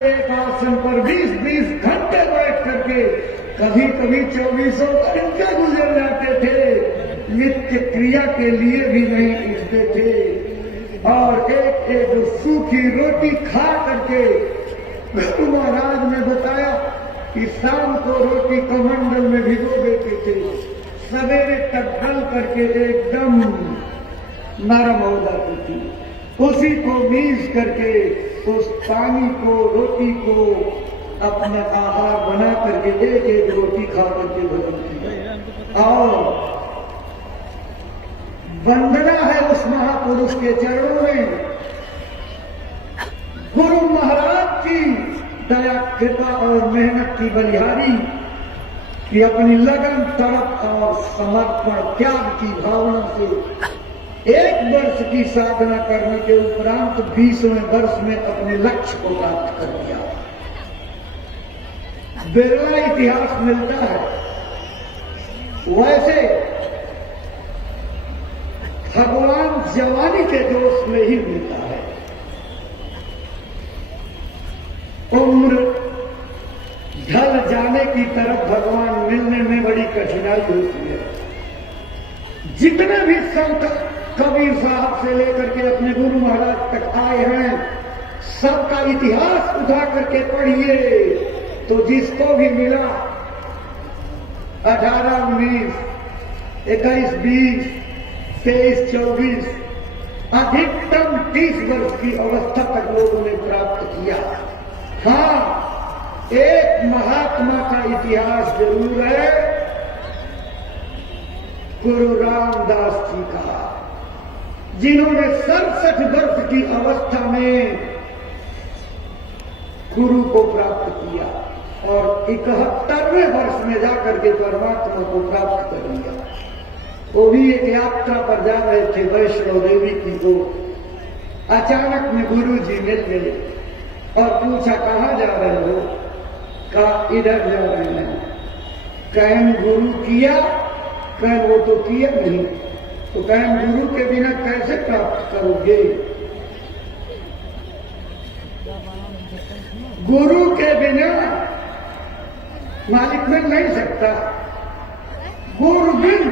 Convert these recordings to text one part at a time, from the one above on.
एक आसन पर 20-20 घंटे बैठ करके कभी कभी 24 घंटे गुजर जाते थे। नित्य क्रिया के लिए भी नहीं उठते थे और एक एक सूखी रोटी खा करके गुरु महाराज ने बताया कि शाम को रोटी कमंडल में भिगो देते थे, सवेरे तक ढल करके एकदम नरम हो जाती थी। उसी को मीस करके उस पानी को रोटी को अपना आहार बना करके एक एक रोटी खा करके भोजन किया। और वंदना है उस महापुरुष के चरणों में, गुरु महाराज की दया कृपा और मेहनत की बलिहारी कि अपनी लगन तड़प और समर्पण त्याग की भावना से 1 वर्ष की साधना करने के उपरांत 20वें वर्ष में अपने लक्ष्य को प्राप्त कर लिया। बिरला इतिहास मिलता है। वैसे भगवान जवानी के जोश में ही मिलता है। उम्र ढल जाने की तरफ भगवान मिलने में बड़ी कठिनाई होती है। जितने भी संत कबीर साहब से लेकर के अपने गुरु महाराज तक आए हैं, सबका इतिहास उठा करके पढ़िए तो जिसको भी मिला 18, 19, 21, 20, 23, 24 अधिकतम 30 वर्ष की अवस्था तक लोगों ने प्राप्त किया। हाँ, एक महात्मा का इतिहास जरूर है, गुरु रामदास जी का, जिन्होंने 67 वर्ष की अवस्था में गुरु को प्राप्त किया और 71वें वर्ष में जाकर के परमात्मा को प्राप्त कर लिया। वो भी एक यात्रा पर जा रहे थे वैष्णो देवी की, को अचानक में गुरु जी मिल गए और पूछा कहाँ जा रहे हो? कहा इधर जा रहे हैं। कहन गुरु किया? कहन वो तो किया नहीं। तो कहन गुरु के बिना कैसे प्राप्त करोगे? गुरु के बिना मालिक मिल नहीं सकता। गुरु बिन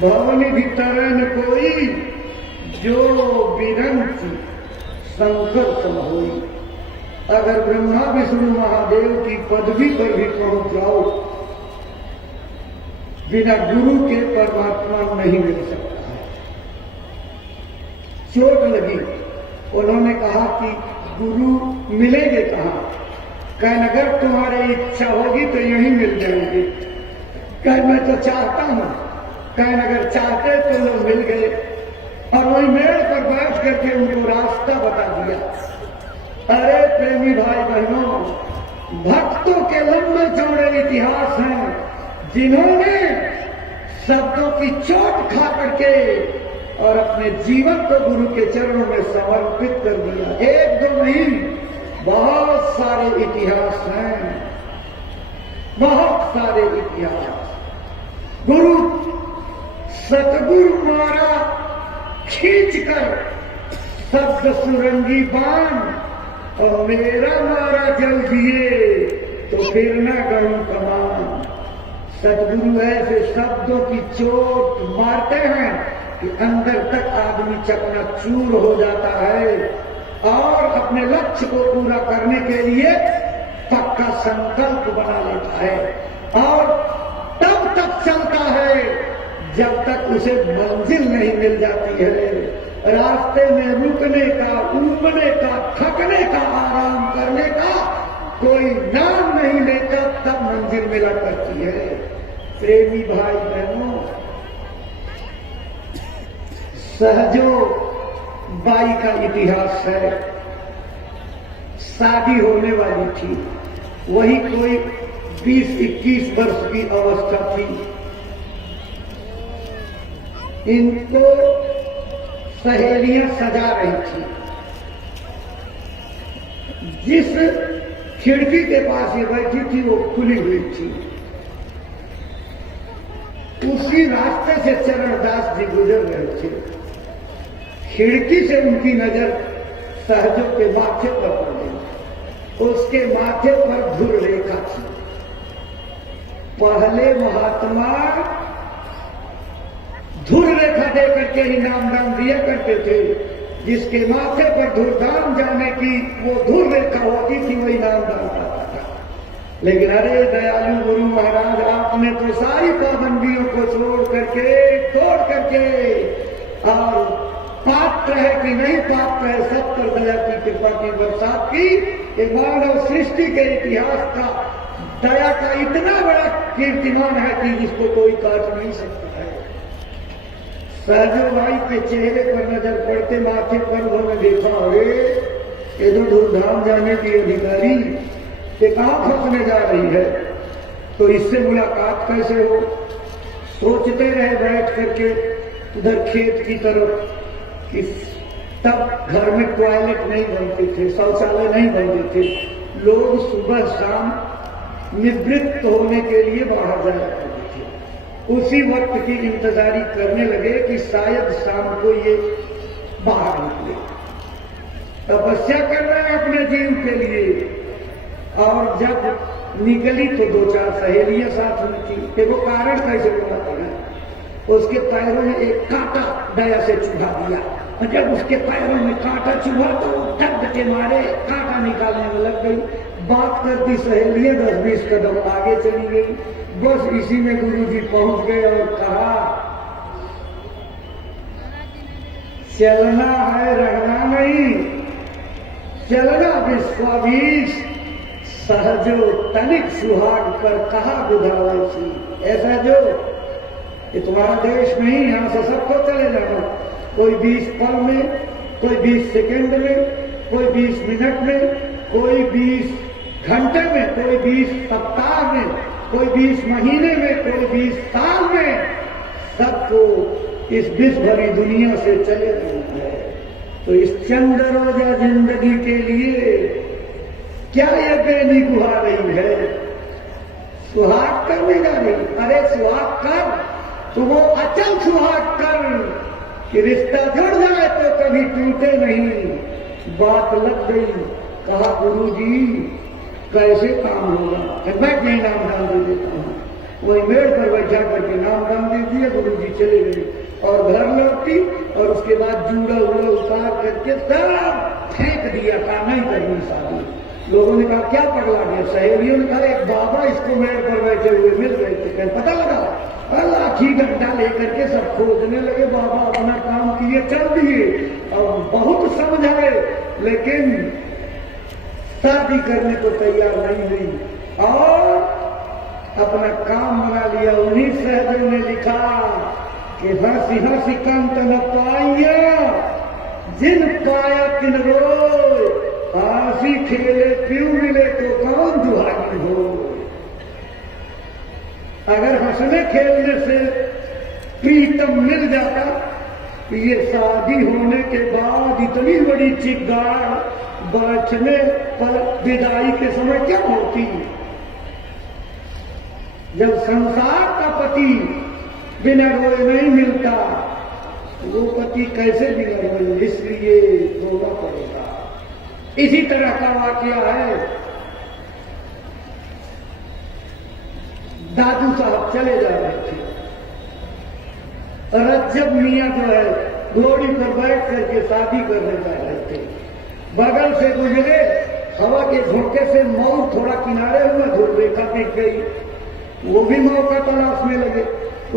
भवनी भीतर न कोई, जो बिरंत शंकर सम होई। अगर ब्रह्मा विष्णु महादेव की पदवी पर भी पहुंच जाओ, बिना गुरु के परमात्मा नहीं मिल सकता है। चोट लगी, उन्होंने कहा कि गुरु मिलेंगे कहाँ? कहने अगर तुम्हारी इच्छा होगी तो यहीं मिल जाएंगे। कह मैं तो चाहता हूं। कहने अगर चाहते तो लोग मिल गए और वही मेड़ पर बैठ करके उनको रास्ता बता दिया। अरे प्रेमी भाई बहनों, भक्तों के लंबे चौड़े इतिहास हैं जिन्होंने शब्दों की चोट खा करके और अपने जीवन को गुरु के चरणों में समर्पित कर दिया। 1-2 नहीं, बहुत सारे इतिहास हैं, बहुत सारे इतिहास। गुरु सतगुरु मारा खींच कर शब्द सुरंगी बाण, और मेरा मारा जल दिए तो फिर न गणों कमान। सदगुरु ऐसे शब्दों की चोट मारते हैं कि अंदर तक आदमी चकनाचूर हो जाता है और अपने लक्ष्य को पूरा करने के लिए पक्का संकल्प बना लेता है और तब तक चलता है जब तक उसे मंजिल नहीं मिल जाती है। रास्ते में रुकने का, ऊबने का, थकने का, आराम करने का कोई नाम नहीं लेता, तब मंजिल मिला करती है। प्रेमी भाई बहनों, सहजो बाई का इतिहास है। शादी होने वाली थी, वही कोई 20-21 वर्ष की अवस्था थी। इनको सहेलियां सजा रही थी। जिस खिड़की के पास ये बैठी थी वो खुली हुई थी। उसी रास्ते से चरणदास जी गुजर रहे थे। खिड़की से उनकी नजर सहजों के माथे पर पड़ गई। उसके माथे पर धुर रेखा थी। पहले महात्मा धुर रेखा दे करके ही नामदान दिया करते थे। जिसके माथे पर धुरधाम जाने की वो धुर रेखा होती थी वही नामदान पाता था। लेकिन अरे दयालु गुरु महाराज, आपने तो सारी पाबंदियों को छोड़ करके तोड़ करके और पात्र है कि नहीं पात्र है सब पर दया की कृपा की बरसात की। एक मानव सृष्टि के इतिहास का दया का इतना बड़ा कीर्तिमान है कि जिसको कोई काट नहीं सकता है। सहजो भाई के चेहरे पर नजर पड़ते माथे पर उन्होंने देखा, अरे ये तो धूमधाम जाने की अधिकारी ये कहां फंसने जा रही है, तो इससे मुलाकात कैसे हो। सोचते रहे बैठ करके उधर खेत की तरफ कि तब घर में टॉयलेट नहीं बनते थे, शौचालय नहीं बनते थे। लोग सुबह शाम निवृत्त होने के लिए बाहर जाया करते थे। उसी वक्त की इंतजारी करने लगे कि शायद शाम को ये बाहर निकले, तपस्या कर रहे हैं अपने जीव के लिए। और जब निकली तो दो चार सहेलियां साथ में थी। देखो कारण कैसे बताते हैं। उसके पैरों में एक कांटा दया से चुभा दिया, और जब उसके पैरों में कांटा चुभा तो दर्द के मारे कांटा निकालने में लग गई। बात करती सहेलियां 10-20 कदम आगे चली गई। बस इसी में गुरुजी पहुंच गए और कहा, चलना है रहना नहीं, चलना विश्वाधीश सहजो तनिक सुहाग पर कहा बुधावे छी। ऐसा जो ये तुम्हारा देश नहीं, यहां से सबको चले जाना। कोई 20 पल में, कोई 20 सेकंड में, कोई 20 मिनट में, कोई 20 घंटे में, कोई 20 सप्ताह में, कोई 20 महीने में, कोई 20 साल में, सबको इस विश्व भरी दुनिया से चले जाना है। तो इस चंद रोजा जिंदगी के लिए क्या ये बेनी गुहा रही है, सुहाग करने जा रही। अरे सुहाग कर, तो वो अचल सुहाग कर कि रिश्ता जुड़ जाए तो कभी टूटे नहीं। बात लग गई, कहा गुरुजी कैसे काम होगा, मैं नहीं नामदान दे देता हूँ। वही मेड़ पर बैठा करके नामदान दे दिया। गुरुजी चले गए और घर लौटी और उसके बाद जूड़ा उड़ा उतार करके सब फेंक दिया, कहा नहीं करनी शादी। लोगों ने कहा क्या पगला गया। सहेलियों ने कहा एक बाबा इसको मेड़ पर बैठे हुए मिल रहे थे, पता लगा। लाठी डंडा लेकर के सब खोजने लगे। बाबा अपना काम किए, चल दिए और बहुत समझाए, लेकिन शादी करने को तैयार नहीं हुई और अपना काम बना लिया। उन्हीं सहजों ने लिखा कि हंसी हंसी कंत न पाइया, जिन पाया तिन रोए, हंसी खेले क्यों मिले तो कौन दुहाई हो। अगर हंसने खेलने से प्रीतम मिल जाता तो ये शादी होने के बाद इतनी बड़ी चिक्कार बैठने पर विदाई के समय क्या होती। जब संसार का पति बिना रोए नहीं मिलता, वो पति कैसे बिना रोए, इसलिए रोना पड़ेगा। इसी तरह का वाकया है। दादू साहब चले जा रहे थे, रज्जब मियां जो है घोड़ी पर बैठ करके शादी करने जा रहे थे। बगल से गुजरे, हवा के झोंके से मऊ थोड़ा किनारे हुआ, धूल रेखा दिख गई। वो भी मौका तलाशने लगे।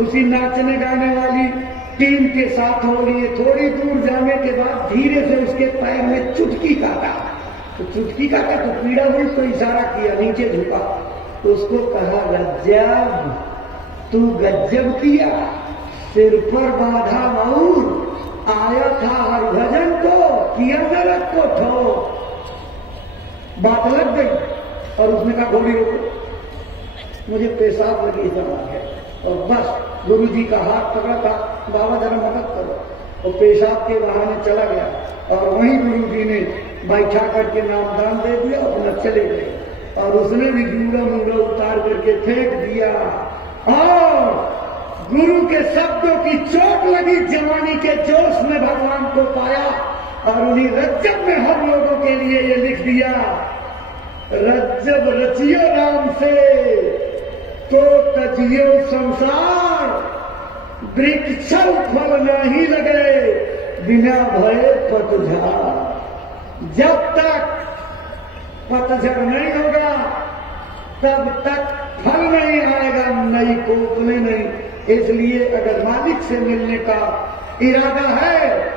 उसी नाचने गाने वाली टीम के साथ हो लिए। थोड़ी दूर जाने के बाद धीरे से उसके पैर में चुटकी काटा, तो चुटकी काटा तो पीड़ा हुई, तो इशारा किया, नीचे झुका। तो उसको कहा गज्जब, तू गज्जब किया, सिर पर बाधा मऊर, आया था हरभजन को, किया जरत को ठो। बात लग गई और उसने कहा घोड़ी रोको, मुझे पेशाब लगी जमा है। और बस गुरुजी का हाथ पकड़ा था, बाबा जरा मदद करो, और पेशाब के बहाने चला गया। और वहीं गुरुजी ने बैठा करके नामदान दे दिया, अपना चले गए। और उसने भी जूड़ा मूड़ा उतार करके फेंक दिया। और गुरु के शब्दों की चोट लगी, जवानी के जोश में भगवान को पाया। और उन्हीं रज्जब में हम लोगों के लिए ये लिख दिया जब रचियो राम से तो तजियो संसार, वृक्षल फल नहीं लगे बिना भय पतझड़। जब तक पतझड़ नहीं होगा तब तक फल नहीं आएगा, नई कोपले नहीं। इसलिए अगर मालिक से मिलने का इरादा है,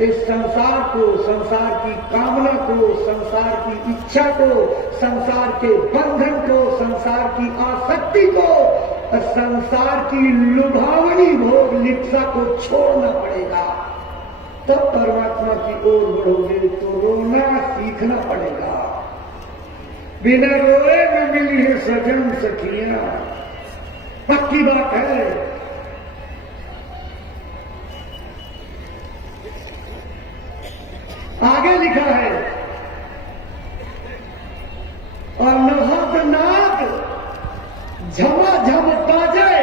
इस संसार को, संसार की कामना को, संसार की इच्छा को, संसार के बंधन को, संसार की आसक्ति को, संसार की लुभावनी भोग लिप्सा को छोड़ना पड़ेगा। तब परमात्मा की ओर बढ़ोगे तो रोना सीखना पड़ेगा। बिना रोए न मिली है सजन सखियां, पक्की बात है। आगे लिखा है, और नहत नाद झमाझम बाजे,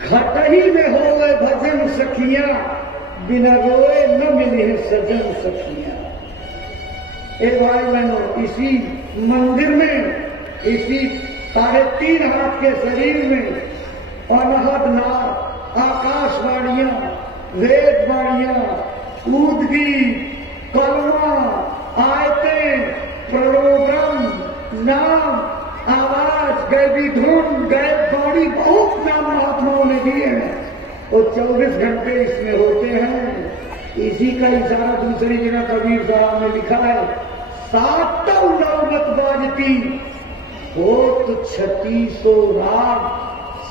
घटही में हो गए भजन सखियां, बिना रोए न मिली है सजन सखियां। एक भाई बहनों, इसी मंदिर में, इसी 3.5 हाथ के शरीर में अनहद नाद, आकाशवाणियां, वेदवाणियां, ऊदगी, कलमा, आयतें, प्रणोग्राम, नाम, आवाज, गैबी धुन, गैब बाणी, बहुत नाम महात्माओं ने दिए हैं। और 24 घंटे इसमें होते हैं। इसी का इशारा दूसरी जगह कबीर साहब ने लिखा है, सातों नौबत बाजती हो तो 3600 राग,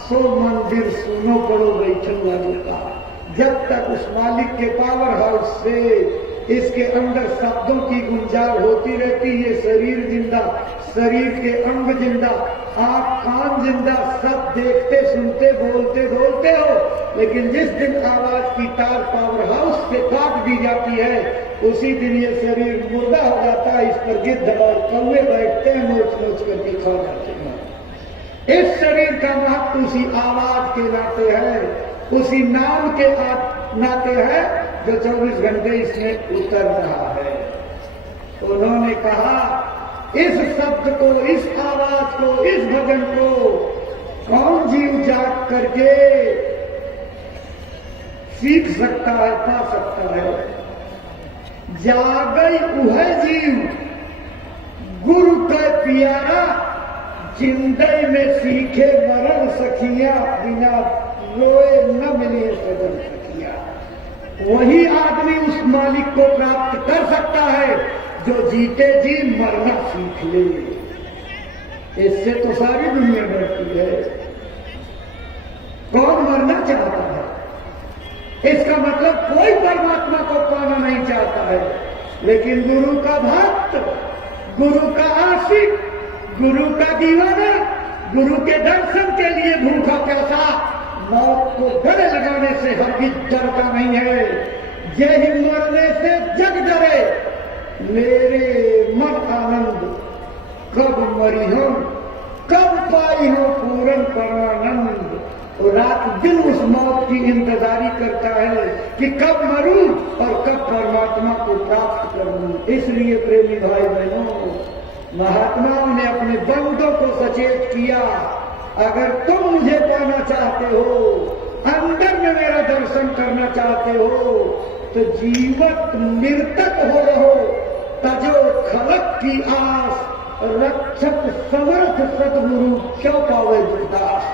100 मंदिर सुनो पड़ो बैठन वालों का। जब तक उस मालिक के पावर हाउस से इसके अंदर शब्दों की गुंजार होती रहती है, शरीर जिंदा, शरीर के अंग जिंदा, आंख कान जिंदा, सब देखते सुनते बोलते बोलते हो। लेकिन जिस दिन आवाज की तार पावर हाउस से काट दी जाती है, उसी दिन ये शरीर मुर्दा हो जाता है। इस पर गिद्ध और कौवे बैठते हैं, नोच नोच करके खा जाते हैं। इस शरीर का महत्व उसी आवाज के नाते है, उसी नाम के नाते है जो 24 घंटे इसमें उतर रहा है। उन्होंने कहा, इस शब्द को, इस आवाज को, इस भजन को कौन जीव जाग करके सीख सकता है, पा सकता है? जागई उह जीव गुरु का प्यारा, जिंदगी में सीखे मरण सखिया, बिना रोए न मिले सजन सखिया। वही आदमी उस मालिक को प्राप्त कर सकता है जो जीते जी मरना सीख ले। इससे तो सारी दुनिया डरती है। कौन मरना चाहता है? इसका मतलब कोई परमात्मा को पाना नहीं चाहता है। लेकिन गुरु का भक्त, गुरु का आशिक, गुरु का दीवाना, गुरु के दर्शन के लिए भूखा प्यासा मौत को गले लगाने से हरगिज डरता नहीं है। यही मरने से जग डरे, मेरे मन आनंद कब मरी हो, कब पाई हो पूरन परमानंद। और रात दिन उस मौत की इंतजारी करता है कि कब मरूं और कब परमात्मा को प्राप्त करूं। इसलिए प्रेमी भाई बहनों, महात्माओं ने अपने बंदों को सचेत किया, अगर तुम मुझे पाना चाहते हो, अंदर में मेरा दर्शन करना चाहते हो, तो जीवत निर्तक हो रहो, तजो खलक की आस, रक्षक समर्थ सतगुरु क्यों पावे दुर्दास।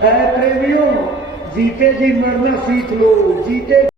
प्रेमियों, जीते जी मरना सीख लो, जीते